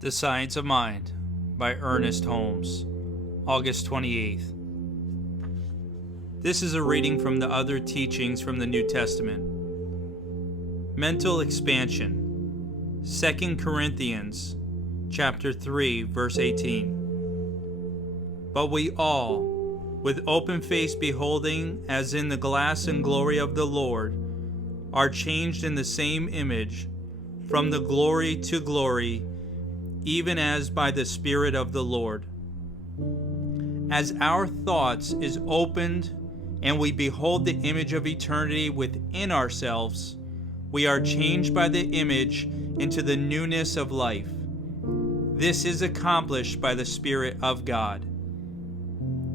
The Science of Mind by Ernest Holmes, August 28th. This is a reading from the other teachings from the New Testament. Mental expansion. 2 Corinthians chapter 3, verse 18. But we all, with open face beholding as in the glass and glory of the Lord, are changed in the same image, from the glory to glory, even as by the Spirit of the Lord. As our thoughts is opened and we behold the image of eternity within ourselves, we are changed by the image into the newness of life. This is accomplished by the Spirit of God.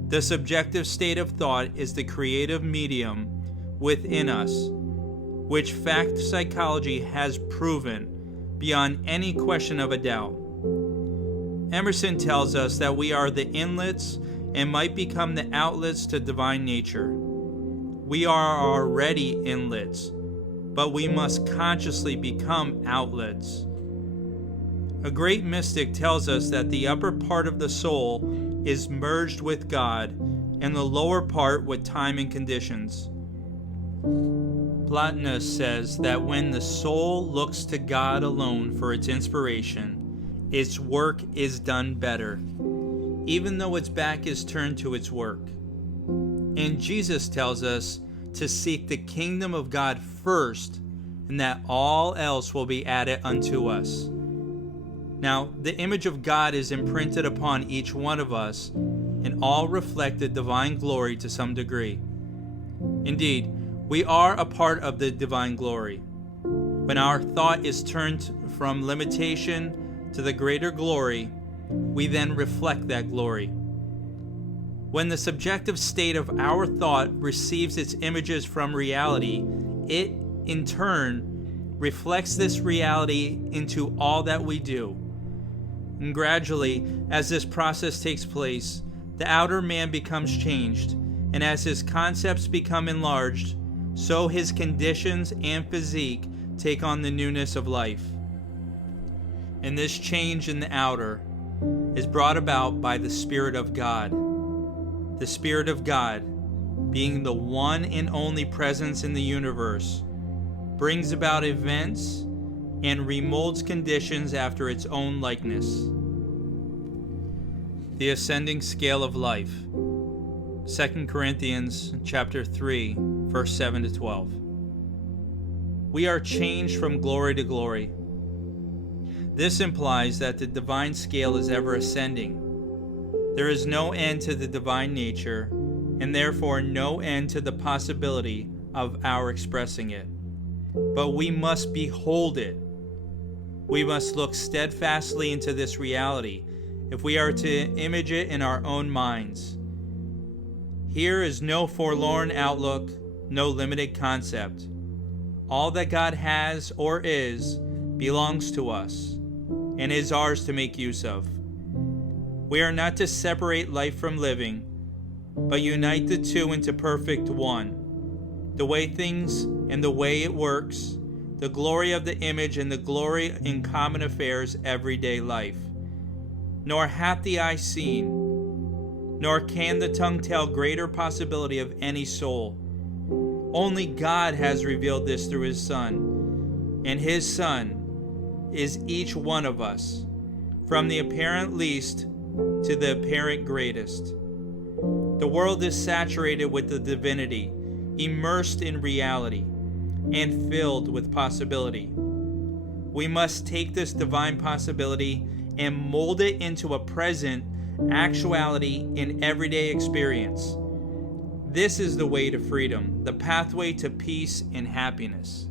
The subjective state of thought is the creative medium within us, which fact psychology has proven beyond any question of a doubt. Emerson tells us that we are the inlets and might become the outlets to divine nature. We are already inlets, but we must consciously become outlets. A great mystic tells us that the upper part of the soul is merged with God and the lower part with time and conditions. Plotinus says that when the soul looks to God alone for its inspiration, its work is done better, even though its back is turned to its work. And Jesus tells us to seek the kingdom of God first, and that all else will be added unto us. Now, the image of God is imprinted upon each one of us, and all reflect the divine glory to some degree. Indeed, we are a part of the divine glory. When our thought is turned from limitation to the greater glory, we then reflect that glory. When the subjective state of our thought receives its images from reality, it in turn reflects this reality into all that we do. And gradually, as this process takes place, the outer man becomes changed, and as his concepts become enlarged, so his conditions and physique take on the newness of life. And this change in the outer is brought about by the Spirit of God. The Spirit of God, being the one and only presence in the universe, brings about events and remolds conditions after its own likeness. The ascending scale of life. 2 Corinthians chapter 3, verse 7 to 12. We are changed from glory to glory. This implies that the divine scale is ever ascending. There is no end to the divine nature, and therefore no end to the possibility of our expressing it. But we must behold it. We must look steadfastly into this reality if we are to image it in our own minds. Here is no forlorn outlook, no limited concept. All that God has or is belongs to us and is ours to make use of. We are not to separate life from living, but unite the two into perfect one. The way things and the way it works, the glory of the image and the glory in common affairs, everyday life. Nor hath the eye seen, nor can the tongue tell greater possibility of any soul. Only God has revealed this through His Son, and His Son is each one of us, from the apparent least to the apparent greatest. The world is saturated with the divinity, immersed in reality, and filled with possibility. We must take this divine possibility and mold it into a present actuality in everyday experience. This is the way to freedom, the pathway to peace and happiness.